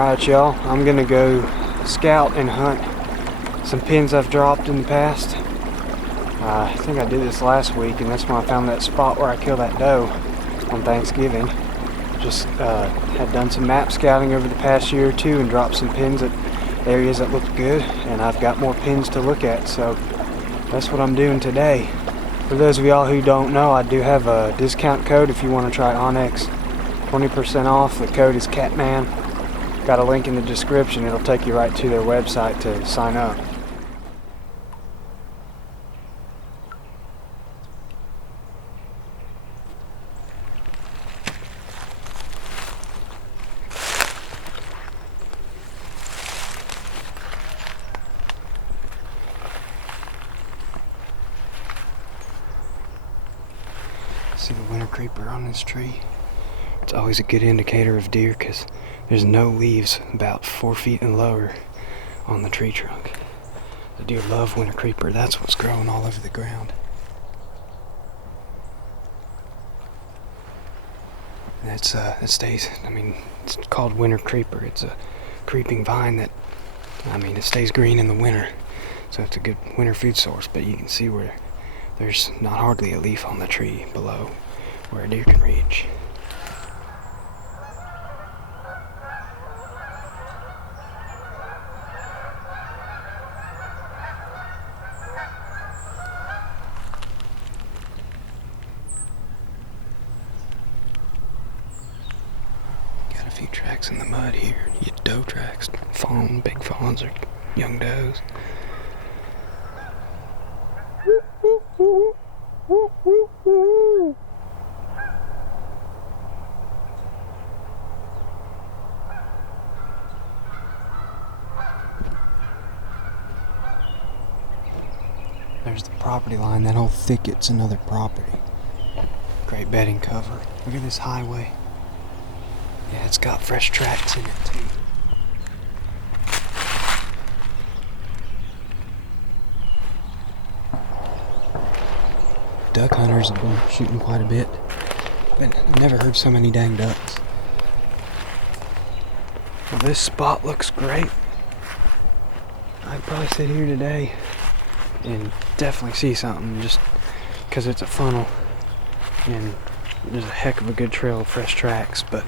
Alright y'all, I'm gonna go scout and hunt some pins I've dropped in the past. I think I did this last week, and that's when I found that spot where I killed that doe on Thanksgiving. Just had done some map scouting over the past year or two and dropped some pins at areas that looked good, and I've got more pins to look at, so that's what I'm doing today. For those of y'all who don't know, I do have a discount code if you want to try Onyx. 20% off. The code is Catman. Got a link in the description. It'll take you right to their website to sign up. See the winter creeper on this tree? It's always a good indicator of deer because there's no leaves about 4 feet and lower on the tree trunk. The deer love winter creeper. That's what's growing all over the ground. That's it stays. It's called winter creeper. It's a creeping vine that, it stays green in the winter, so it's a good winter food source. But you can see where there's not hardly a leaf on the tree below where a deer can reach. Got a few tracks in the mud here. You get doe tracks, fawn, big fawns or young does. There's the property line. That whole thicket's another property. Great bedding cover. Look at this highway. Yeah, it's got fresh tracks in it too. Duck hunters have been shooting quite a bit, but I've never heard so many dang ducks. Well, this spot looks great. I'd probably sit here today and definitely see something just because it's a funnel and there's a heck of a good trail of fresh tracks. But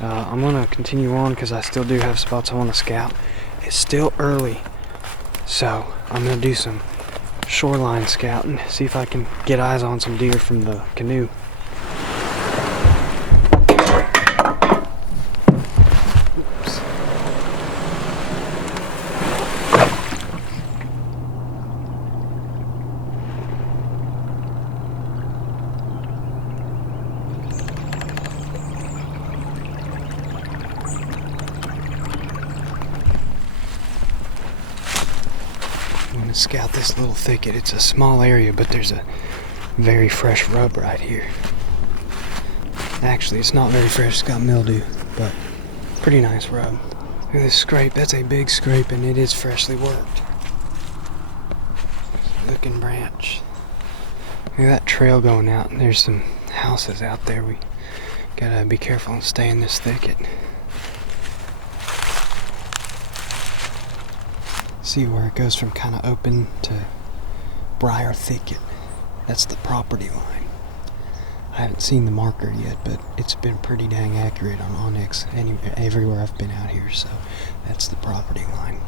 I'm going to continue on because I still do have spots I want to scout. It's still early, so I'm going to do some shoreline scouting, see if I can get eyes on some deer from the canoe. Oops. I'm going to scout this little thicket. It's a small area, but there's a very fresh rub right here. Actually, it's not very fresh. It's got mildew, but pretty nice rub. Look at this scrape. That's a big scrape, and it is freshly worked. Looking branch. Look at that trail going out, and there's some houses out there. We gotta be careful and stay in this thicket. See where it goes from kind of open to briar thicket. That's the property line. I haven't seen the marker yet, but it's been pretty dang accurate on Onyx everywhere I've been out here, so that's the property line.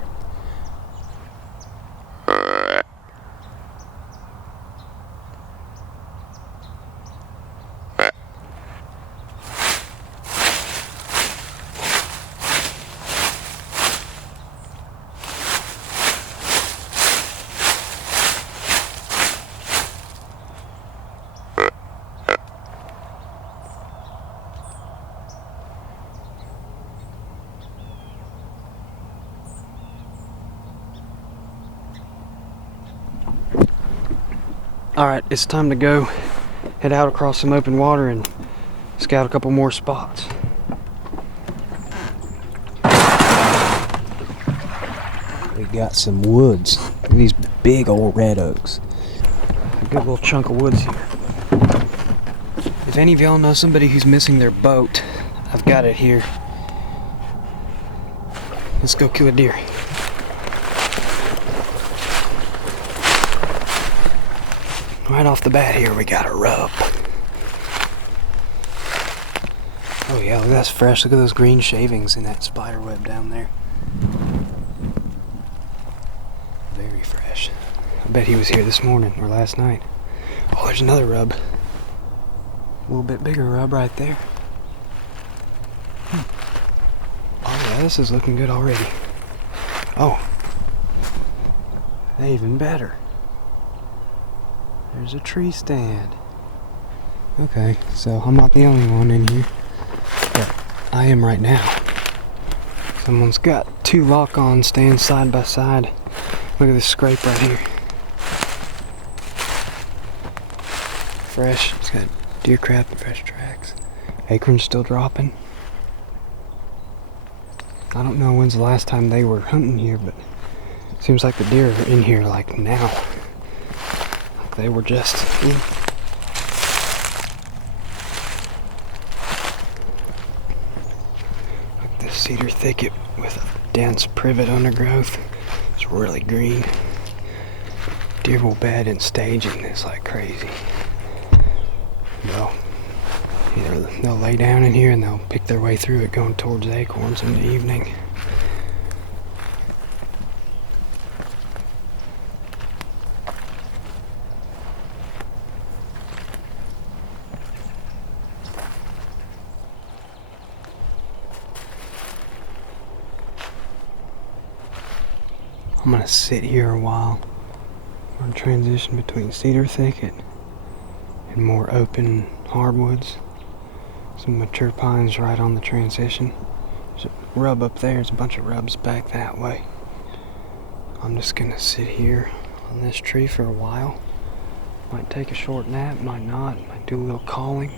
Alright, it's time to go head out across some open water and scout a couple more spots. We got some woods. Look at these big old red oaks. A good little chunk of woods here. If any of y'all know somebody who's missing their boat, I've got it here. Let's go kill a deer. Right off the bat here, we got a rub. Oh yeah, look, that's fresh. Look at those green shavings in that spider web down there. Very fresh. I bet he was here this morning or last night. Oh, there's another rub. A little bit bigger rub right there. Oh yeah, this is looking good already. Oh, even better. There's a tree stand. Okay, so I'm not the only one in here, but I am right now. Someone's got two lock-on stands side by side. Look at this scrape right here. Fresh. It's got deer crap and fresh tracks. Acorns still dropping. I don't know when's the last time they were hunting here, but it seems like the deer are in here like now. Like they were just in. Like this cedar thicket with a dense privet undergrowth. It's really green. Deer will bed and staging this like crazy. Either they'll lay down in here and they'll pick their way through it going towards the acorns in the evening. I'm gonna sit here a while. We're gonna transition between cedar thicket and more open hardwoods. Some mature pines right on the transition. There's a rub up there. There's a bunch of rubs back that way. I'm just gonna sit here on this tree for a while. Might take a short nap, might not. Might do a little calling.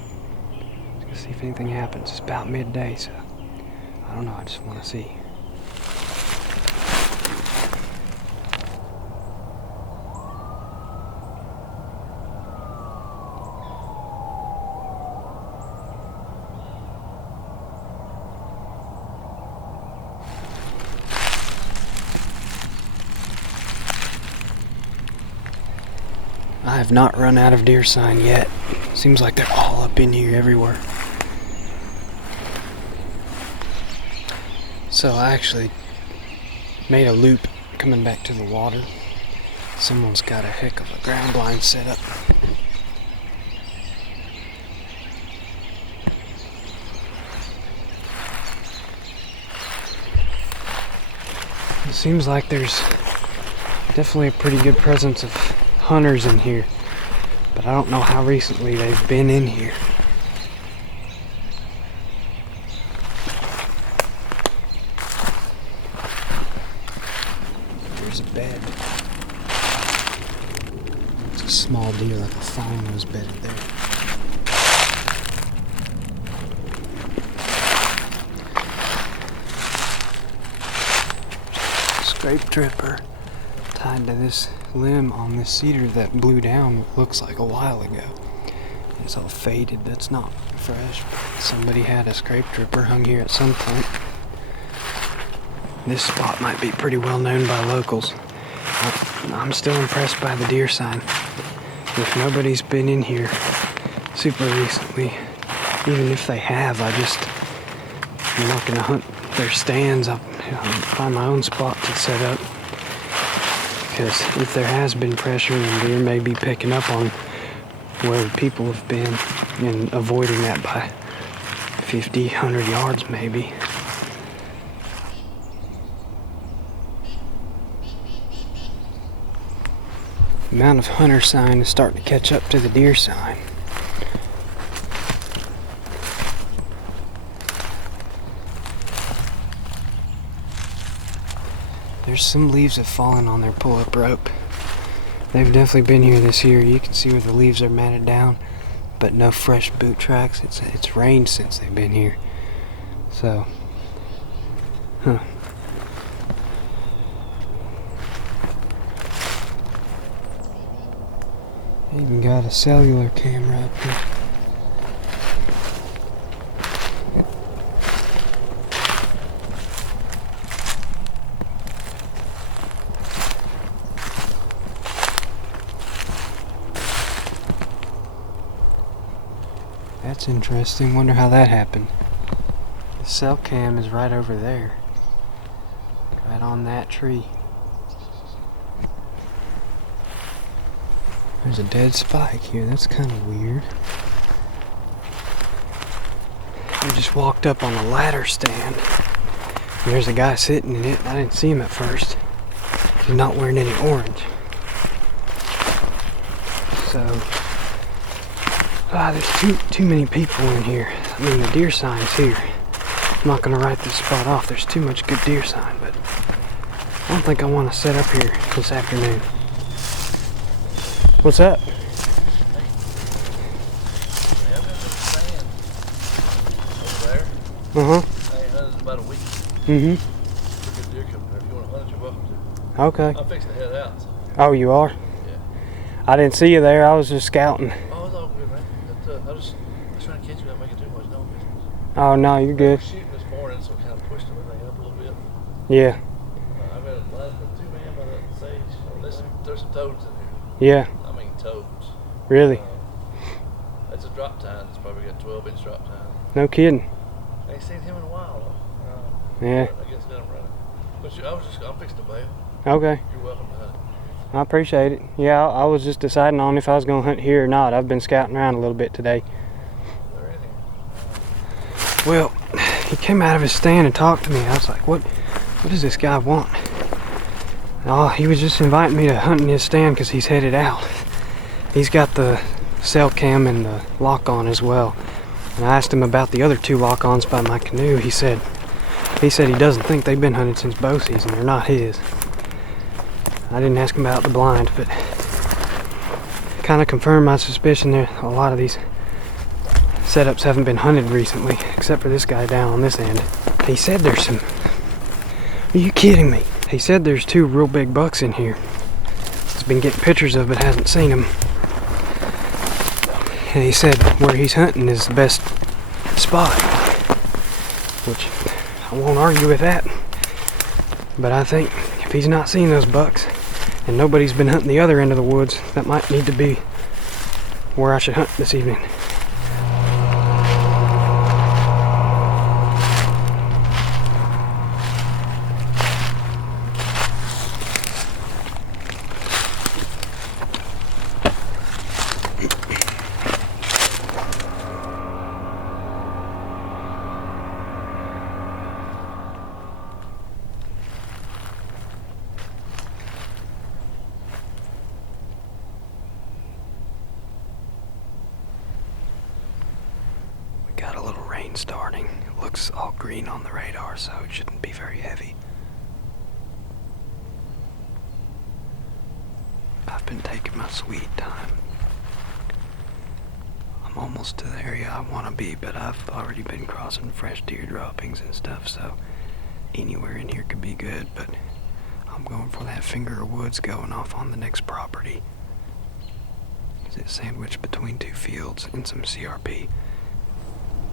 Just gonna see if anything happens. It's about midday, so I don't know. I just want to see. I have not run out of deer sign yet. Seems like they're all up in here everywhere. So I actually made a loop coming back to the water. Someone's got a heck of a ground blind set up. It seems like there's definitely a pretty good presence of hunters in here, but I don't know how recently they've been in here. There's a bed. It's a small deer, like a fawn was bedded there. Scrape tripper tied to this limb on this cedar that blew down, looks like a while ago. It's all faded. That's not fresh. Somebody had a scrape tripper hung here at some point. This spot might be pretty well known by locals. I'm still impressed by the deer sign. If nobody's been in here super recently, even if they have, I'm not gonna hunt their stands. I'll find my own spot to set up. Because if there has been pressure, then deer may be picking up on where people have been and avoiding that by 50, 100 yards maybe. The amount of hunter sign is starting to catch up to the deer sign. There's some leaves have fallen on their pull-up rope. They've definitely been here this year. You can see where the leaves are matted down, but no fresh boot tracks. It's rained since they've been here. So, Even got a cellular camera up here. That's interesting. Wonder how that happened. The cell cam is right over there. Right on that tree. There's a dead spike here. That's kind of weird. I just walked up on a ladder stand. And there's a guy sitting in it. I didn't see him at first. He's not wearing any orange. So, there's too many people in here. I mean, the deer sign's here. I'm not gonna write this spot off. There's too much good deer sign, but I don't think I want to set up here this afternoon. What's up? Uh-huh. I ain't hunted in about a week. Mm-hmm. Good deer coming there. If you want to hunt it, you're welcome to. Okay. I'm fixing to head out. So. Oh, you are? Yeah. I didn't see you there. I was just scouting. Oh, it's all good, man. I was trying to catch you without making too much noise. Oh, no, you're good. I was shooting this morning, so it kind of pushed everything up a little bit. Yeah. I've got a last but 2 man by that sage. Oh, there's some toads in here. Yeah. I mean, toads. Really? That's a drop time. It's probably got 12-inch drop time. No kidding. I ain't seen him in a while, though. Yeah. I guess let him run it. But I'm fixing to bail. Okay. You're welcome to hunt it. I appreciate it. Yeah, I was just deciding on if I was going to hunt here or not. I've been scouting around a little bit today. They're in here. Well, he came out of his stand and talked to me. I was like, what does this guy want? Oh, he was just inviting me to hunt in his stand because he's headed out. He's got the cell cam and the lock on as well. And I asked him about the other 2 lock-ons by my canoe. He said he doesn't think they've been hunted since bow season. They're not his. I didn't ask him about the blind, but kind of confirmed my suspicion there. A lot of these setups haven't been hunted recently, except for this guy down on this end. He said there's some... Are you kidding me? He said there's 2 real big bucks in here. He's been getting pictures of but hasn't seen them. And he said where he's hunting is the best spot, which I won't argue with that. But I think if he's not seen those bucks and nobody's been hunting the other end of the woods, that might need to be where I should hunt this evening. Got a little rain starting. It looks all green on the radar, so it shouldn't be very heavy. I've been taking my sweet time. I'm almost to the area I want to be, but I've already been crossing fresh deer droppings and stuff, so anywhere in here could be good, but I'm going for that finger of woods going off on the next property. It's sandwiched between 2 fields and some CRP.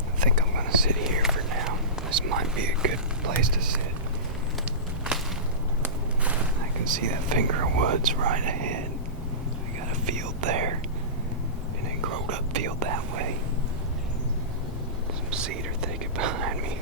I think I'm gonna sit here for now. This might be a good place to sit. I can see that finger of woods right ahead. I got a field there, and a growed up field that way. Some cedar thicket behind me.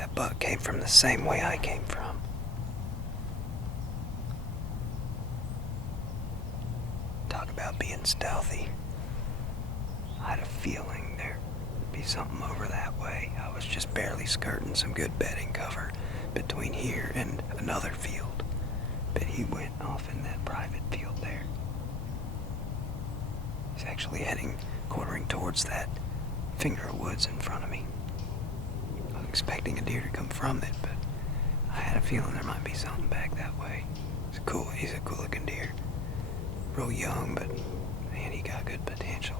That buck came from the same way I came from. Talk about being stealthy. I had a feeling there'd be something over that way. I was just barely skirting some good bedding cover between here and another field. But he went off in that private field there. He's actually quartering towards that finger of woods in front of me. I was expecting a deer to come from it, but I had a feeling there might be something back that way. He's a cool looking deer. Real young, but man, he got good potential.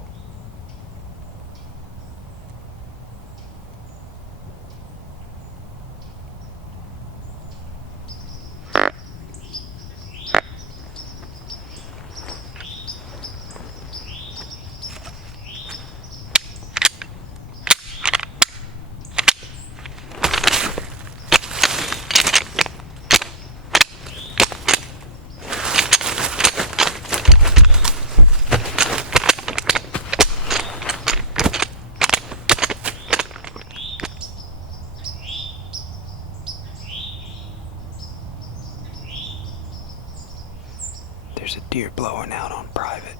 There's a deer blowing out on private.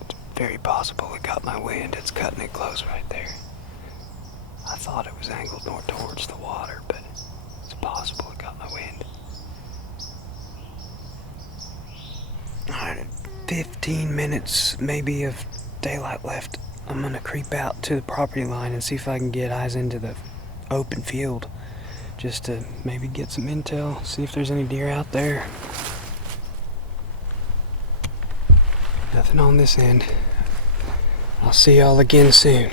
It's very possible it got my wind. It's cutting it close right there. I thought it was angled more towards the water, but it's possible it got my wind. Alright, 15 minutes maybe of daylight left. I'm gonna creep out to the property line and see if I can get eyes into the open field, just to maybe get some intel, see if there's any deer out there. Nothing on this end. I'll see y'all again soon.